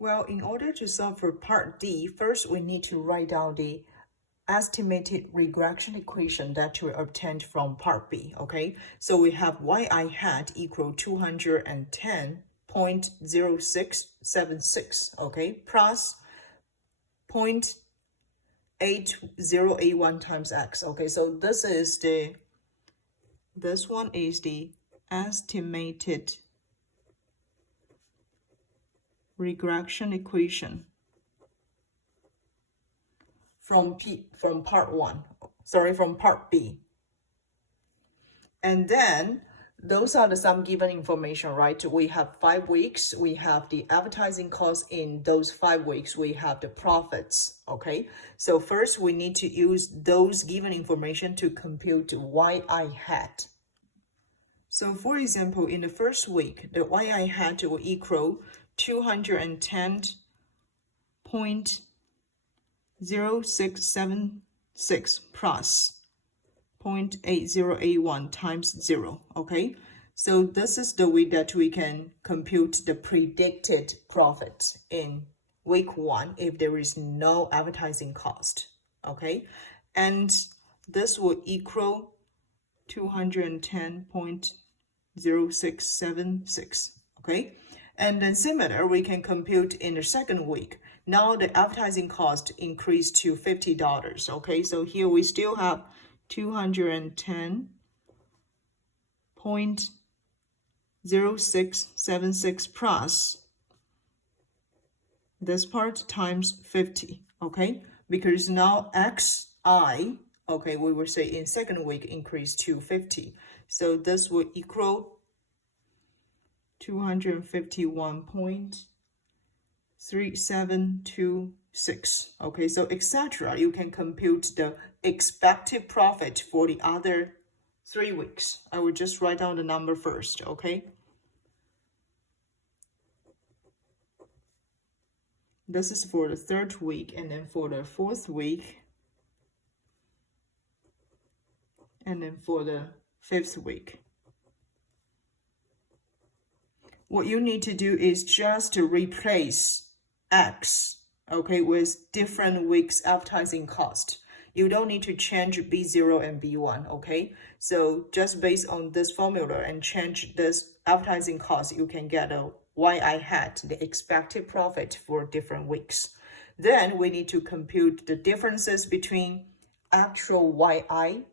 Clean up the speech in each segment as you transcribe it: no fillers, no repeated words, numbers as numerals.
Well, in order to solve for part D, first we need to write down the estimated regression equation that we obtained from part B, okay? So we have yi hat equal 210.0676, okay, plus 0.8081 times x, okay? So this one is the estimated regression equation from part B. And then those are some given information, right? We have 5 weeks, we have the advertising cost in those 5 weeks, we have the profits, okay? So first we need to use those given information to compute yi hat. So for example, in the first week, the yi hat will equal 210.0676 plus 0.8081 times 0, okay? So this is the way that we can compute the predicted profit in week 1 if there is no advertising cost, okay? And this will equal 210.0676, okay? And then similar, we can compute in the second week. Now the advertising cost increased to $50, okay? So here we still have 210.0676 plus this part times 50, okay? Because now xi, okay, we will say in second week increased to 50. So this will equal 251.3726, okay? So etc. You can compute the expected profit for the other 3 weeks. I will just write down the number first, okay? This is for the 3rd week, and then for the 4th week, and then for the 5th week. What you need to do is just to replace x, okay, with different weeks advertising cost. You don't need to change B0 and B1, okay? So just based on this formula and change this advertising cost, you can get a yi hat, the expected profit for different weeks. Then we need to compute the differences between actual yi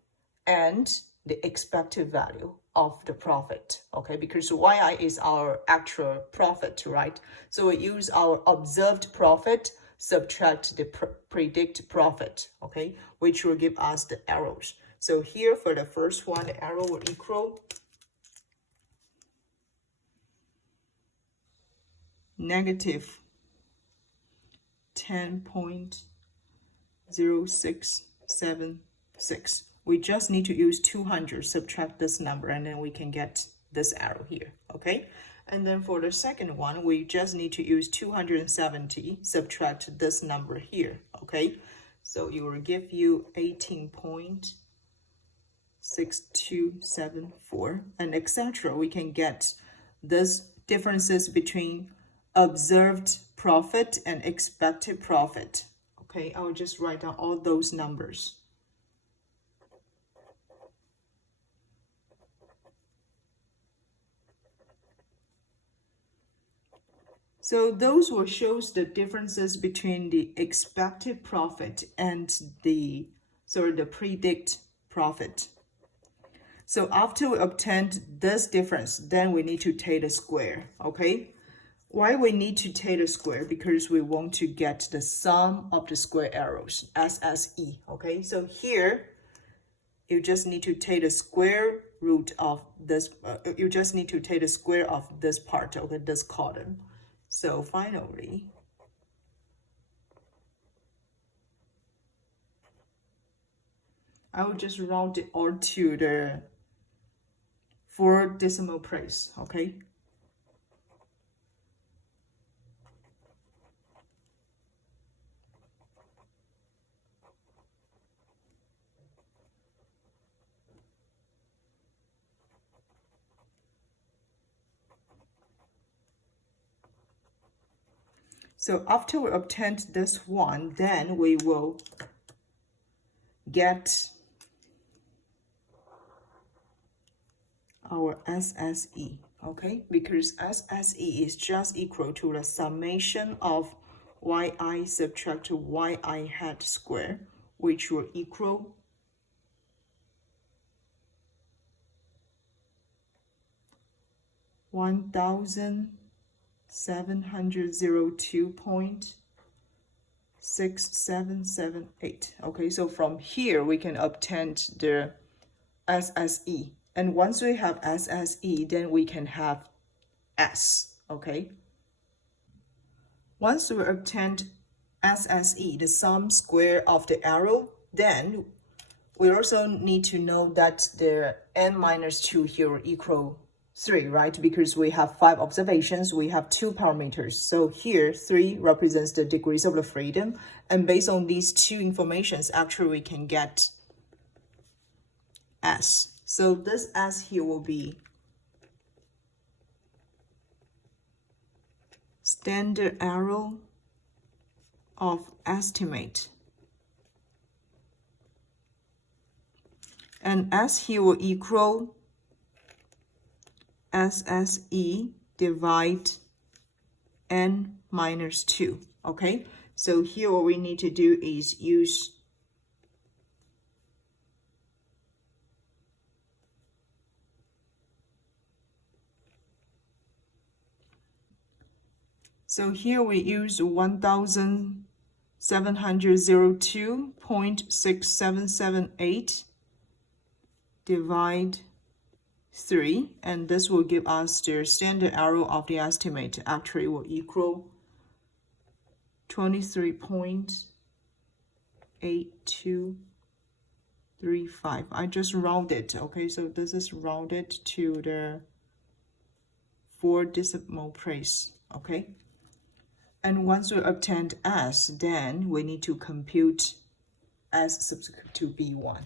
and the expected value of the profit, okay? Because yi is our actual profit, right? So we use our observed profit, subtract the predict profit, okay? Which will give us the arrows. So here for the first one, the arrow will equal negative 10.0676. We just need to use 200, subtract this number, and then we can get this arrow here, okay? And then for the second one, we just need to use 270, subtract this number here, okay? So it will give you 18.6274, and etc. We can get this differences between observed profit and expected profit, okay? I'll just write down all those numbers. So those will show the differences between the expected profit and the predict profit. So after we obtained this difference, then we need to take the square, okay? Why we need to take the square? Because we want to get the sum of the square arrows, SSE, okay? So here, you just need to take the square root of this, you just need to take the square of this part, okay, this column. So finally, I will just round it all to the 4 decimal place, okay? So after we obtained this one, then we will get our SSE, okay? Because SSE is just equal to the summation of yi subtract yi hat square, which will equal 1,702.6778. Okay, so from here we can obtain the SSE. And once we have SSE, then we can have S, okay? Once we obtained SSE, the sum square of the arrow, then we also need to know that the n minus 2 here will equal 3, right? Because we have 5 observations, we have 2 parameters. So here, 3 represents the degrees of the freedom. And based on these 2 informations, actually we can get S. So this S here will be standard error of estimate. And S here will equal SSE divide n minus 2, okay? So here what we need to do is use So here we use 1,702.6778 divide 3, and this will give us the standard error of the estimate. Actually will equal 23.8235. I just rounded, okay? So this is rounded to the 4 decimal place, okay? And once we obtained S, then we need to compute S subscript to B1.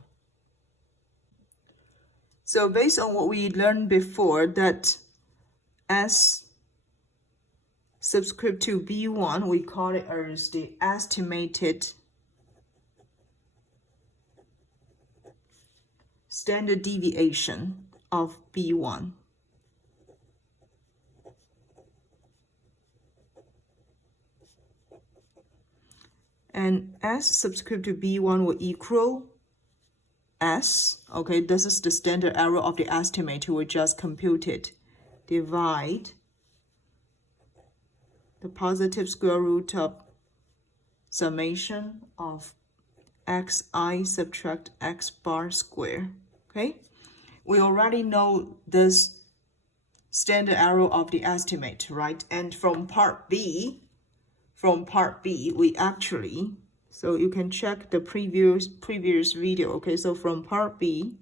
So based on what we learned before, that S subscript to B1, we call it as the estimated standard deviation of B1. And S subscript to B1 will equal S, okay, this is the standard error of the estimate we just computed, divide the positive square root of summation of xi subtract x bar square, okay? We already know this standard error of the estimate, right? And from part B, we actually, so you can check the previous video, okay? So from part B,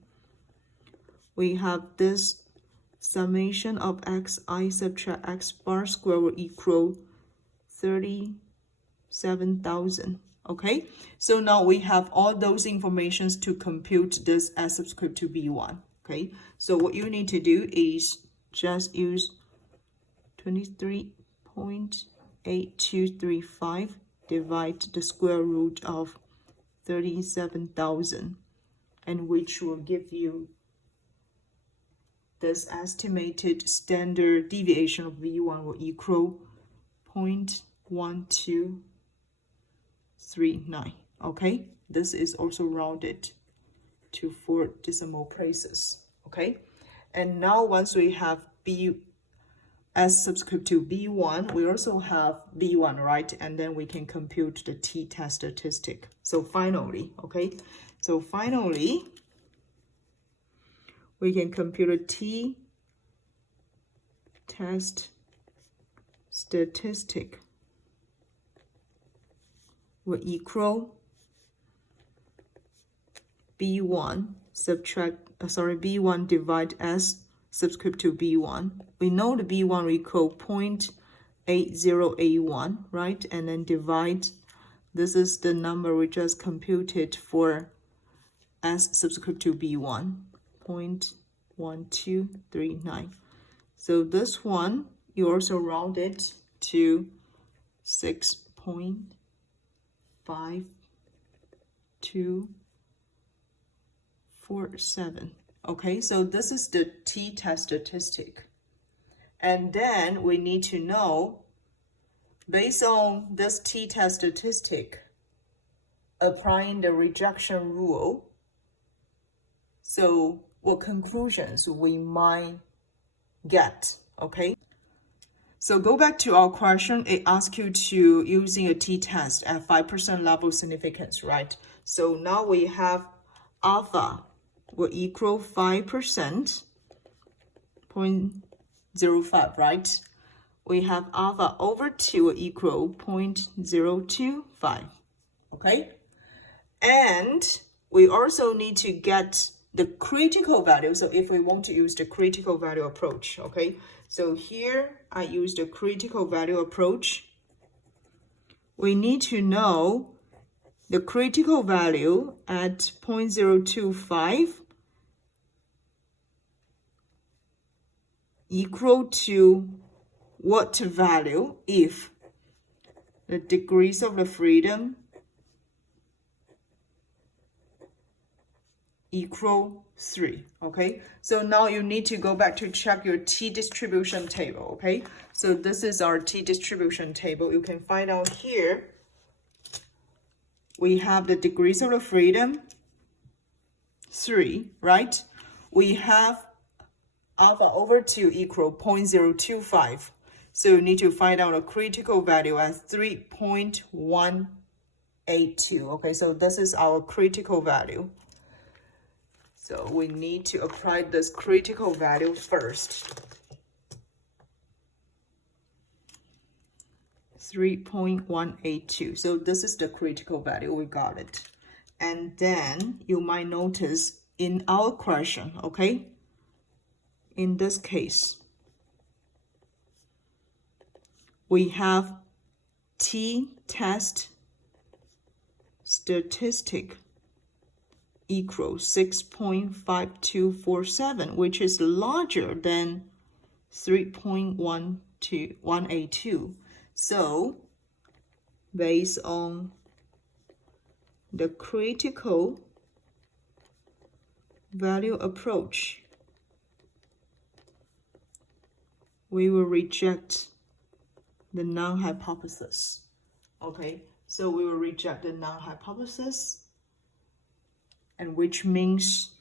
we have this summation of xi subtract x bar square will equal 37,000, okay? So now we have all those informations to compute this S subscript to B1, okay? So what you need to do is just use 23.8235 divide the square root of 37,000, and which will give you this estimated standard deviation of V1 will equal 0.1239, okay? This is also rounded to 4 decimal places, okay? And now once we have S subscript to B1, we also have B1, right? And then we can compute the t-test statistic. So finally, okay? So finally, we can compute a t-test statistic will equal B1 B1 divide S subscript to B1. We know the B1 will equal 0.8081, right? And then divide, this is the number we just computed for S subscript to B1, 0.1239. So this one, you also round it to 6.5247. Okay, so this is the t-test statistic. And then we need to know, based on this t-test statistic, applying the rejection rule, so what conclusions we might get, okay? So go back to our question. It asks you to using a t-test at 5% level significance, right? So now we have alpha will equal 5%, 0.05, right? We have alpha over 2 will equal 0.025, okay? And we also need to get the critical value. So if we want to use the critical value approach, okay? So here I use the critical value approach. We need to know the critical value at 0.025 equal to what value if the degrees of the freedom equal 3, okay? So now you need to go back to check your t-distribution table, okay? So this is our t-distribution table. You can find out here, we have the degrees of the freedom, 3, right? We have alpha over 2 equal 0.025. So you need to find out a critical value at 3.182, okay? So this is our critical value. So we need to apply this critical value first. 3.182. So this is the critical value. We got it. And then you might notice in our question, okay? In this case, we have t-test statistic equals 6.5247, which is larger than 3.182. So based on the critical value approach, we will reject the null hypothesis. Okay, so we will reject the null hypothesis, and which means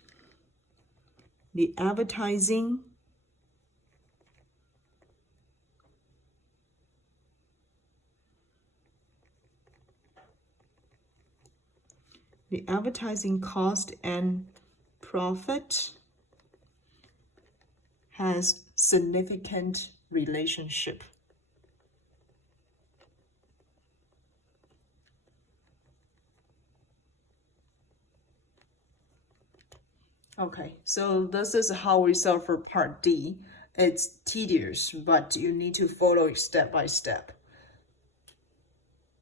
the advertising cost and profit has significant relationship. Okay, so this is how we solve for part D. It's tedious, but you need to follow it step by step.